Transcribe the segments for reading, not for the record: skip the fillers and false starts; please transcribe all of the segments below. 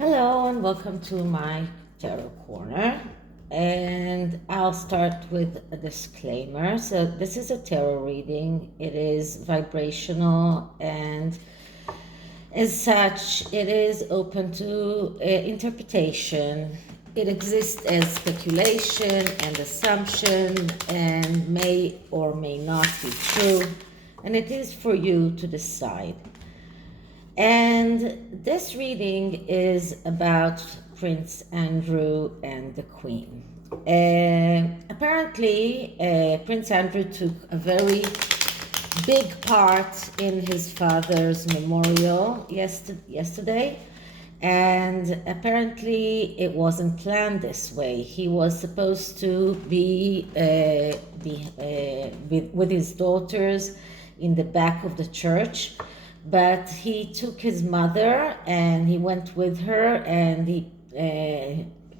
Hello and welcome to my tarot corner, and I'll start with a disclaimer. So this is a tarot reading. It is vibrational, and as such it is open to interpretation. It exists as speculation and assumption and may or may not be true, and it is for you to decide. And this reading is about Prince Andrew and the Queen. Apparently, Prince Andrew took a very big part in his father's memorial yesterday, and apparently it wasn't planned this way. He was supposed to be with his daughters in the back of the church, but he took his mother and he went with her, and he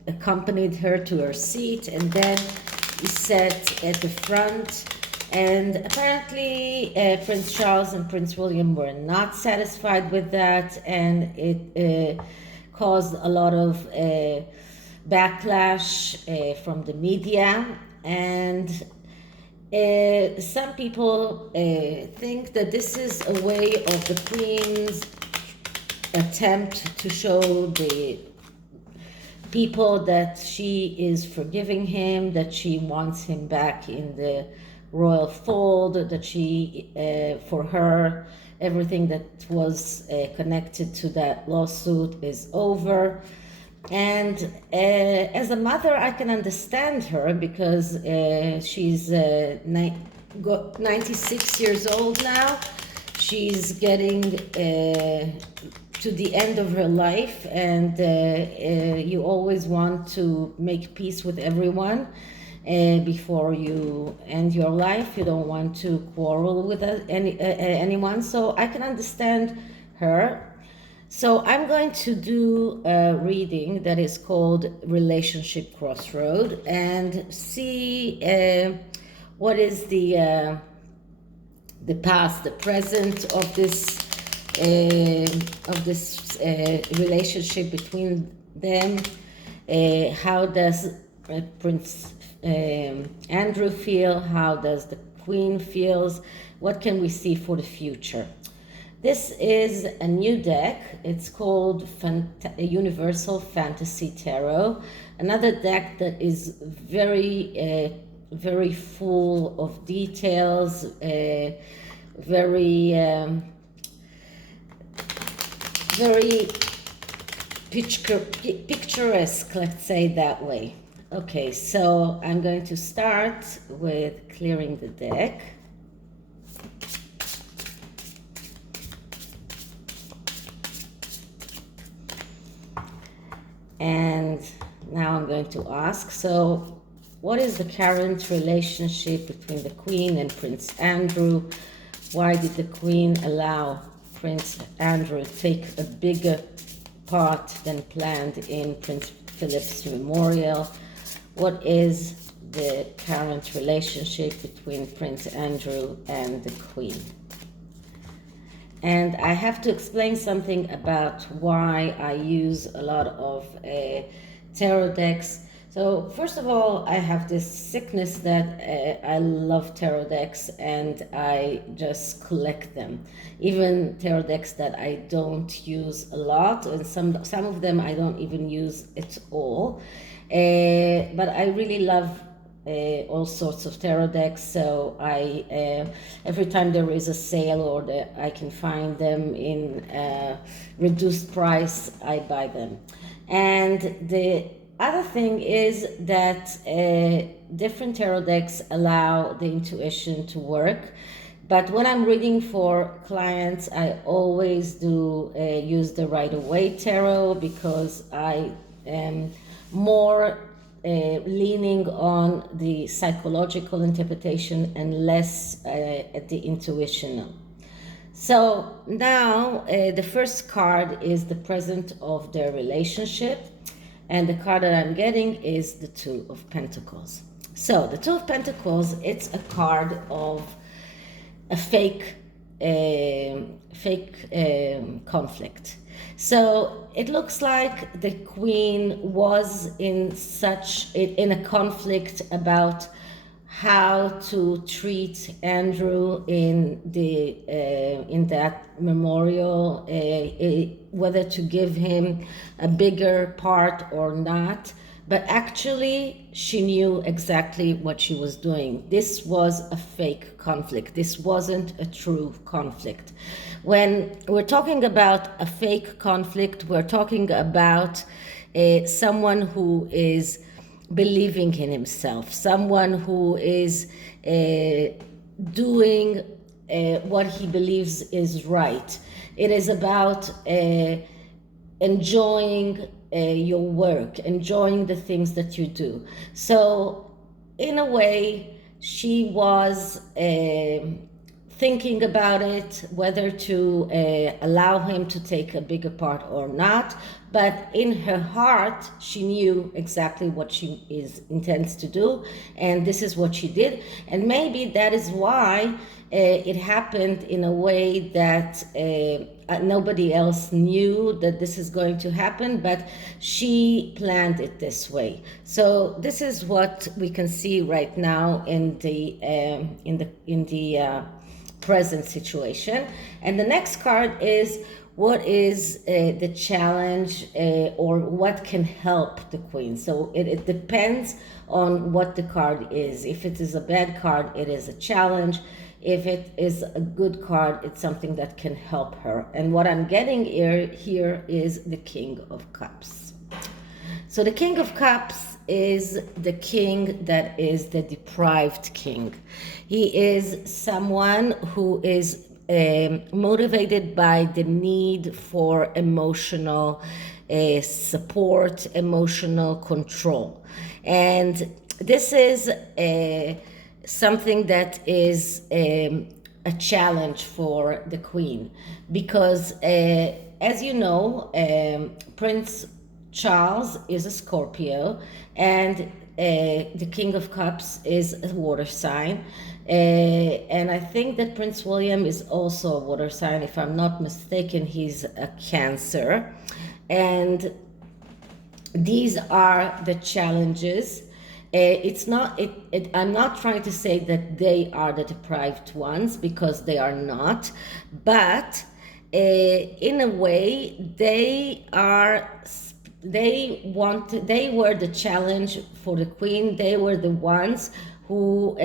accompanied her to her seat, and then he sat at the front. And apparently Prince Charles and Prince William were not satisfied with that, and it caused a lot of backlash from the media. And some people think that this is a way of the Queen's attempt to show the people that she is forgiving him, that she wants him back in the royal fold, that she, for her, everything that was connected to that lawsuit is over. And as a mother, I can understand her, because she's 96 years old now. She's getting to the end of her life, and you always want to make peace with everyone before you end your life. You don't want to quarrel with anyone, so I can understand her. So I'm going to do a reading that is called Relationship Crossroad, and see what is the past, the present of this relationship between them. How does Prince Andrew feel? How does the Queen feels? What can we see for the future? This is a new deck. It's called Universal Fantasy Tarot. Another deck that is very full of details, very picturesque, let's say that way. Okay, so I'm going to start with clearing the deck. And now I'm going to ask, so what is the current relationship between the Queen and Prince Andrew? Why did the Queen allow Prince Andrew to take a bigger part than planned in Prince Philip's memorial? What is the current relationship between Prince Andrew and the Queen? And I have to explain something about why I use a lot of tarot decks. So first of all, I have this sickness that I love tarot decks, and I just collect them. Even tarot decks that I don't use a lot, and some of them I don't even use at all. But I really love all sorts of tarot decks, so I every time there is a sale or I can find them in reduced price, I buy them. And the other thing is that different tarot decks allow the intuition to work, but when I'm reading for clients, I always do use the Rider-Waite tarot, because I am more leaning on the psychological interpretation and less at the intuitional. So now the first card is the present of their relationship, and the card that I'm getting is the Two of Pentacles. So the Two of Pentacles, it's a card of a fake conflict. So it looks like the queen was in a conflict about how to treat Andrew in that memorial, whether to give him a bigger part or not. But actually, she knew exactly what she was doing. This was a fake conflict. This wasn't a true conflict. When we're talking about a fake conflict, we're talking about someone who is believing in himself, someone who is doing what he believes is right. It is about enjoying your work, enjoying the things that you do. So, in a way, she was thinking about it, whether to allow him to take a bigger part or not. But in her heart, she knew exactly what she intends to do, and this is what she did. And maybe that is why it happened in a way that nobody else knew that this is going to happen, but she planned it this way. So this is what we can see right now in the present situation. And the next card is, what is the challenge or what can help the queen? So it depends on what the card is. If it is a bad card, it is a challenge. If it is a good card, it's something that can help her. And what I'm getting here is the King of Cups. So the King of Cups is the king that is the deprived king. He is someone who is motivated by the need for emotional support, emotional control. And this is something that is a challenge for the queen, because as you know, Prince Charles is a Scorpio, and the King of Cups is a water sign. And I think that Prince William is also a water sign. If I'm not mistaken, he's a Cancer. And these are the challenges. I'm not trying to say that they are the deprived ones, because they are not. But in a way, they were the challenge for the queen. They were the ones who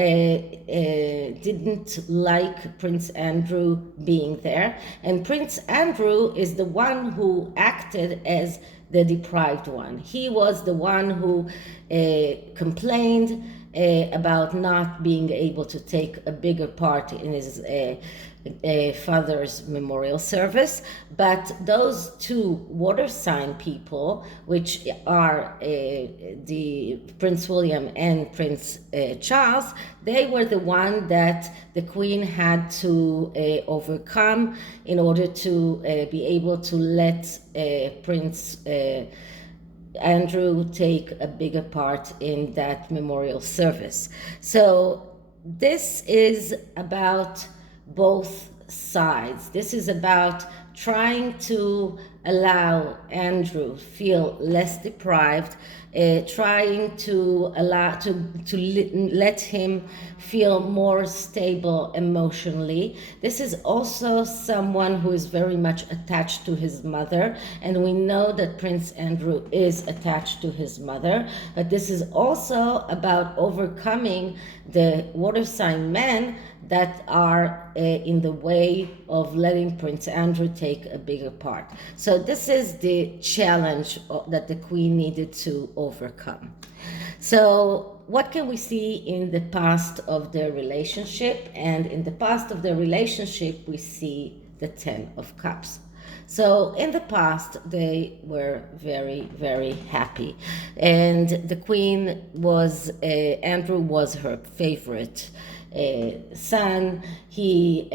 didn't like Prince Andrew being there. And Prince Andrew is the one who acted as the deprived one. He was the one who complained about not being able to take a bigger part in his father's memorial service. But those two water sign people, which are the Prince William and Prince Charles, they were the one that the queen had to overcome in order to be able to let Prince Andrew take a bigger part in that memorial service. So this is about both sides. This is about trying to allow Andrew feel less deprived, trying to let him feel more stable emotionally. This is also someone who is very much attached to his mother, and we know that Prince Andrew is attached to his mother. But this is also about overcoming the water sign men that are in the way of letting Prince Andrew take a bigger part. So this is the challenge that the queen needed to overcome. So what can we see in the past of their relationship? And in the past of their relationship, we see the Ten of Cups. So in the past, they were very, very happy. And the queen was, Andrew was her favorite son. He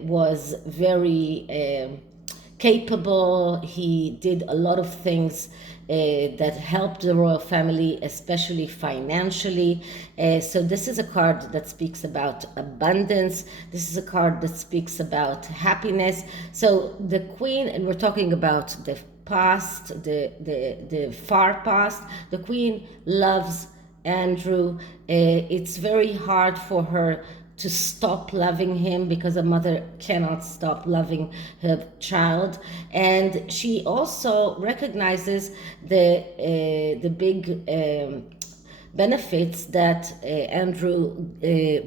was very capable. He did a lot of things that helped the royal family, especially financially. So this is a card that speaks about abundance. This is a card that speaks about happiness. So the Queen, and we're talking about the past, the far past. The Queen loves Andrew. It's very hard for her to stop loving him because a mother cannot stop loving her child, and she also recognizes the big benefits that Andrew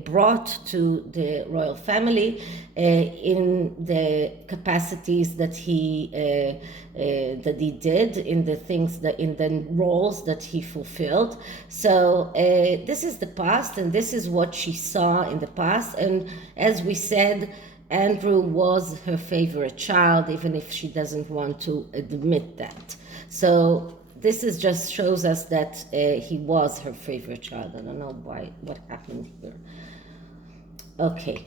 brought to the royal family in the capacities that he did, in the things that, in the roles that he fulfilled. So this is the past, and this is what she saw in the past. And as we said, Andrew was her favorite child, even if she doesn't want to admit that. So this is just shows us that he was her favorite child. I don't know what happened here. Okay,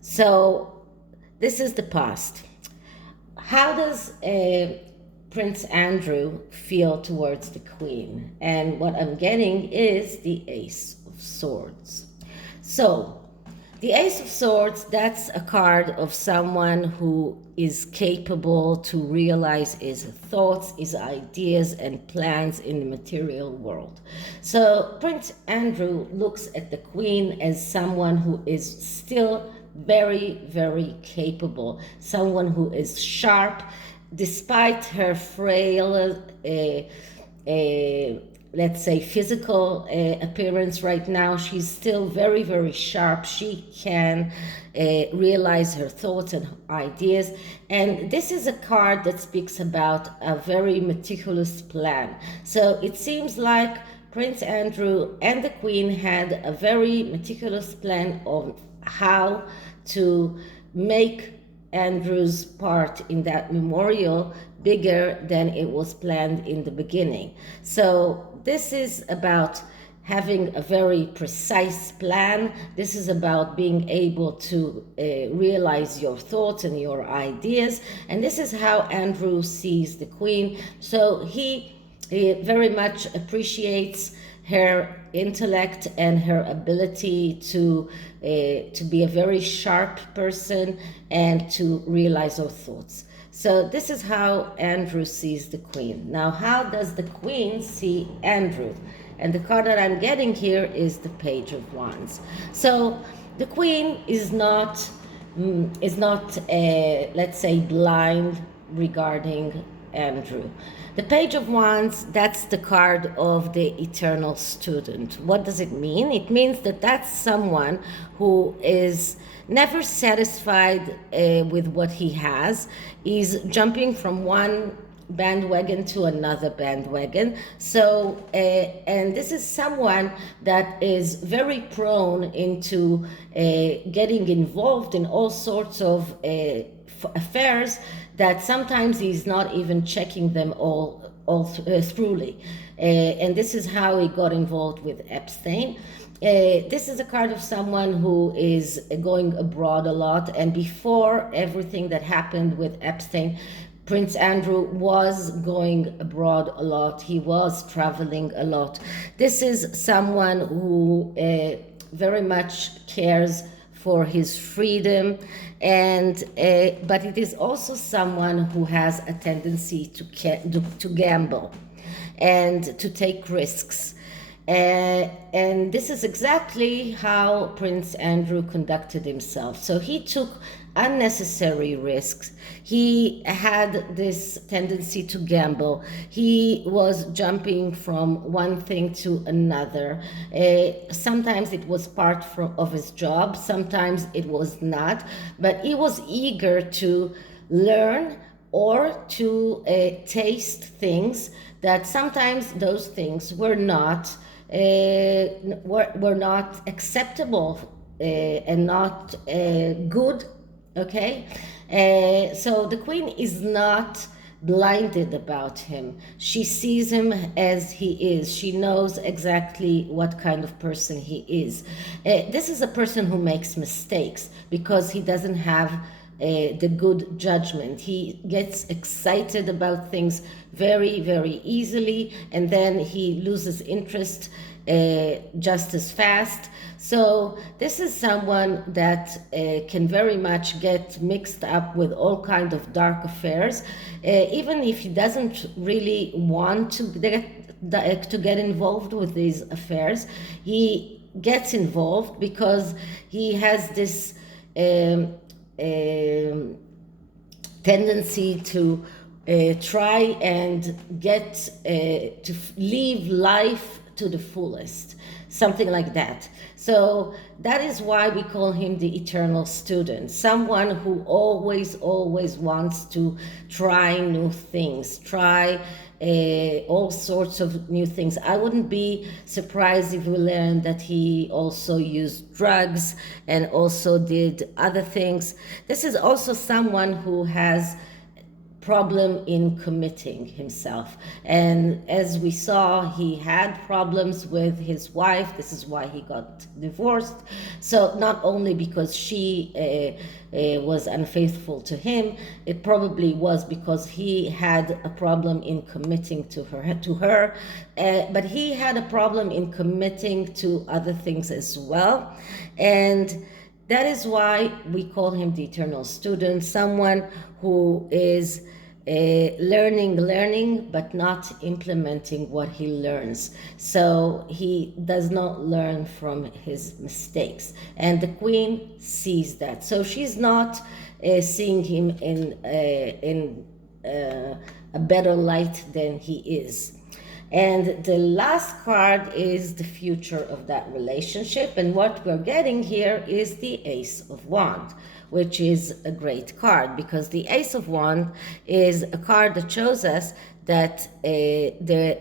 so this is the past. How does Prince Andrew feel towards the Queen? And what I'm getting is the Ace of Swords. So the Ace of Swords, that's a card of someone who is capable to realize his thoughts, his ideas, and plans in the material world. So Prince Andrew looks at the Queen as someone who is still very, very capable, someone who is sharp, despite her frail let's say physical appearance right now. She's still very, very sharp. She can realize her thoughts and ideas. And this is a card that speaks about a very meticulous plan. So it seems like Prince Andrew and the Queen had a very meticulous plan of how to make Andrew's part in that memorial bigger than it was planned in the beginning. So this is about having a very precise plan. This is about being able to realize your thoughts and your ideas. And this is how Andrew sees the Queen. So he very much appreciates her intellect and her ability to be a very sharp person and to realize her thoughts. So this is how Andrew sees the Queen. Now, how does the Queen see Andrew? And the card that I'm getting here is the Page of Wands. So the Queen is not let's say, blind regarding Andrew. The Page of Wands, that's the card of the eternal student. What does it mean? It means that that's someone who is never satisfied with what he has. He's jumping from one bandwagon to another bandwagon. So, and this is someone that is very prone into getting involved in all sorts of affairs that sometimes he's not even checking them all thoroughly. And this is how he got involved with Epstein. This is a card of someone who is going abroad a lot, and before everything that happened with Epstein, Prince Andrew was going abroad a lot. He was traveling a lot. This is someone who very much cares for his freedom, and but it is also someone who has a tendency to gamble and to take risks. And this is exactly how Prince Andrew conducted himself. So he took unnecessary risks. He had this tendency to gamble. He was jumping from one thing to another. Sometimes it was part of his job, sometimes it was not, but he was eager to learn or to taste things that sometimes those things were not acceptable and not good. Okay, so the Queen is not blinded about him. She sees him as he is. She knows exactly what kind of person he is. This is a person who makes mistakes because he doesn't have the good judgment. He gets excited about things very, very easily, and then he loses interest just as fast. So this is someone that can very much get mixed up with all kinds of dark affairs, even if he doesn't really want to get involved with these affairs. He gets involved because he has this tendency to try and get to live life to the fullest, something like that. So that is why we call him the eternal student, someone who always wants to try new things, try all sorts of new things. I wouldn't be surprised if we learned that he also used drugs and also did other things. This is also someone who has problem in committing himself, and as we saw, he had problems with his wife. This is why he got divorced. So not only because she was unfaithful to him, it probably was because he had a problem in committing to her, but he had a problem in committing to other things as well. And that is why we call him the eternal student, someone who is learning, but not implementing what he learns. So he does not learn from his mistakes. And the queen sees that. So she's not seeing him in a better light than he is. And the last card is the future of that relationship. And what we're getting here is the Ace of Wands, which is a great card, because the Ace of Wands is a card that shows us that the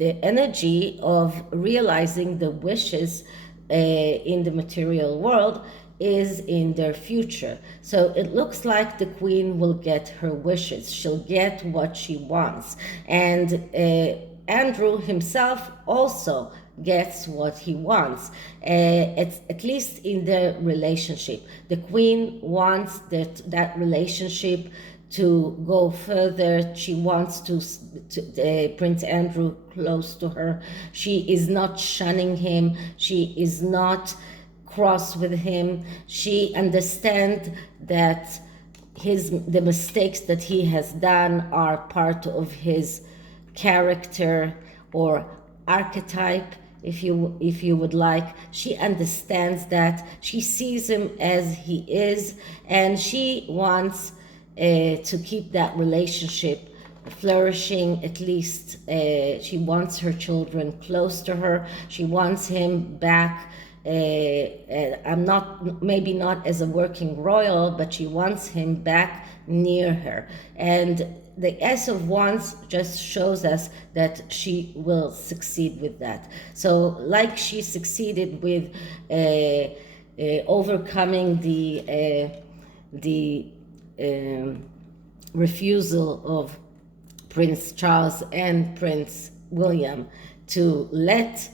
energy of realizing the wishes in the material world is in their future. So it looks like the queen will get her wishes. She'll get what she wants. And Andrew himself also gets what he wants, at least in the relationship. The queen wants that relationship to go further. She wants to Prince Andrew close to her. She is not shunning him. She is not cross with him. She understands that the mistakes that he has done are part of his character or archetype, if you would like. She understands that. She sees him as he is, and she wants to keep that relationship flourishing. At least she wants her children close to her. She wants him back. I'm not, maybe not as a working royal, but she wants him back near her. And the Ace of Wands just shows us that she will succeed with that. So like she succeeded with overcoming the refusal of Prince Charles and Prince William to let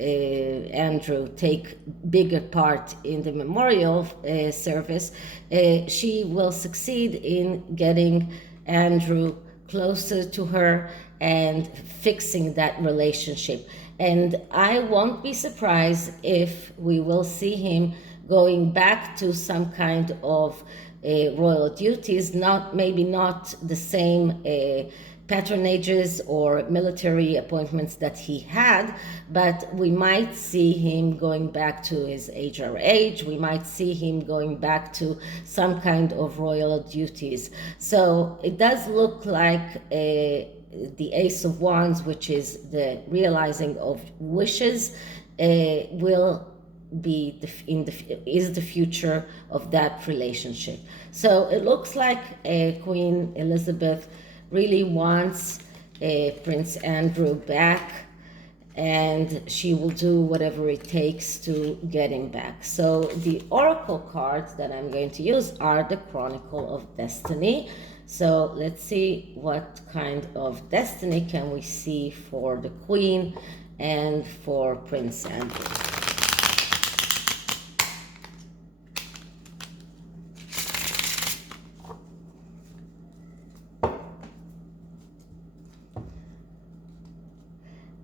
Andrew take bigger part in the memorial service, she will succeed in getting Andrew closer to her and fixing that relationship. And I won't be surprised if we will see him going back to some kind of royal duties, maybe not the same patronages or military appointments that he had, but we might see him going back to his age. We might see him going back to some kind of royal duties. So it does look like the Ace of Wands, which is the realizing of wishes, will be is the future of that relationship. So it looks like Queen Elizabeth really wants Prince Andrew back, and she will do whatever it takes to get him back. So the oracle cards that I'm going to use are the Chronicle of Destiny. So let's see what kind of destiny can we see for the Queen and for Prince Andrew.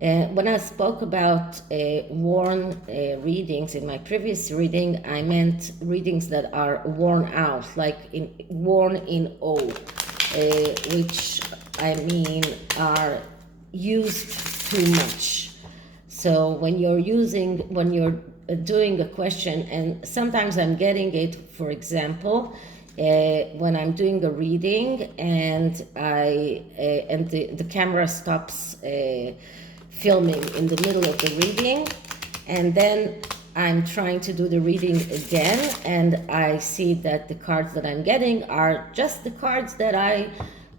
When I spoke about worn readings in my previous reading, I meant readings that are worn out, like worn in old, which I mean are used too much. So when you're doing a question, and sometimes I'm getting it, for example, when I'm doing a reading and the camera stops filming in the middle of the reading, and then I'm trying to do the reading again, and I see that the cards that I'm getting are just the cards that I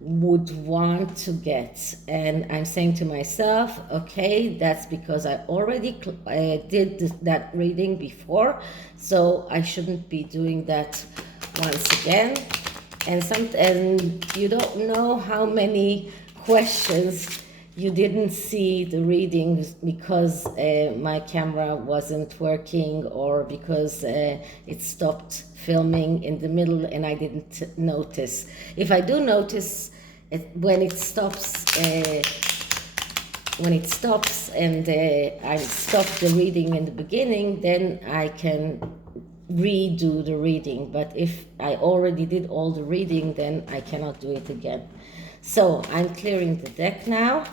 would want to get, and I'm saying to myself, okay, that's because I already did that reading before, so I shouldn't be doing that once again. And you don't know how many questions you didn't see the readings because my camera wasn't working, or because it stopped filming in the middle and I didn't notice. If I do notice when it stops and I stop the reading in the beginning, then I can redo the reading. But if I already did all the reading, then I cannot do it again. So I'm clearing the deck now,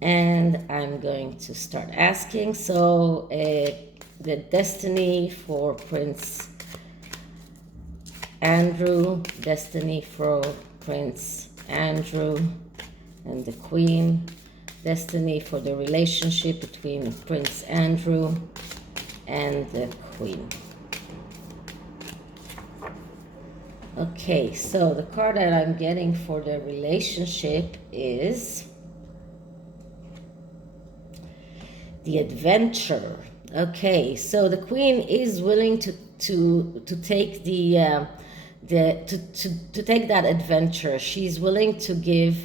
and I'm going to start asking. So the destiny for Prince Andrew, destiny for Prince Andrew and the Queen, destiny for the relationship between Prince Andrew and the Queen. Okay, so the card that I'm getting for the relationship is the Adventure. Okay, so the Queen is willing to take to take that adventure. She's willing to give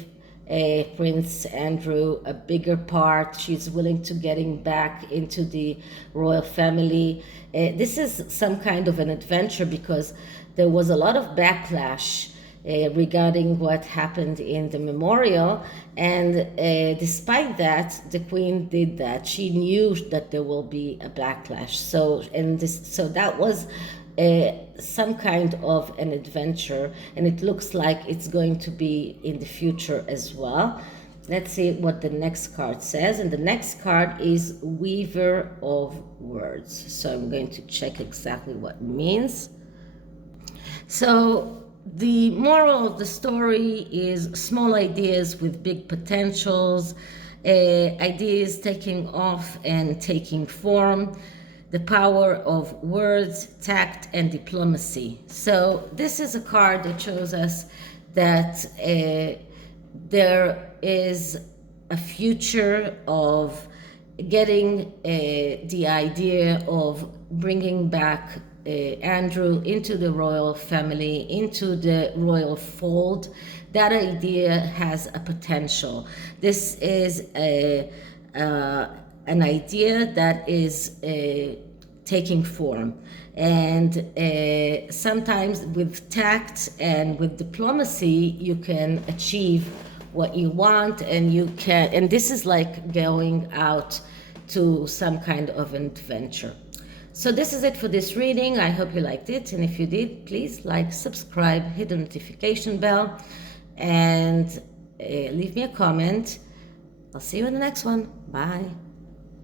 Prince Andrew a bigger part. She's willing to getting back into the royal family. This is some kind of an adventure because there was a lot of backlash regarding what happened in the memorial, and despite that, the Queen did that. She knew that there will be a backlash. So that was some kind of an adventure, and it looks like it's going to be in the future as well. Let's see what the next card says, and the next card is Weaver of Words. So I'm going to check exactly what it means. So the moral of the story is small ideas with big potentials, ideas taking off and taking form, the power of words, tact, and diplomacy. So this is a card that shows us that there is a future of getting the idea of bringing back Andrew into the royal family, into the royal fold. That idea has a potential. This is an idea that is taking form, and sometimes with tact and with diplomacy you can achieve what you want, and this is like going out to some kind of an adventure. So this is it for this reading. I hope you liked it, and if you did, please like, subscribe, hit the notification bell, and leave me a comment. I'll see you in the next one. Bye.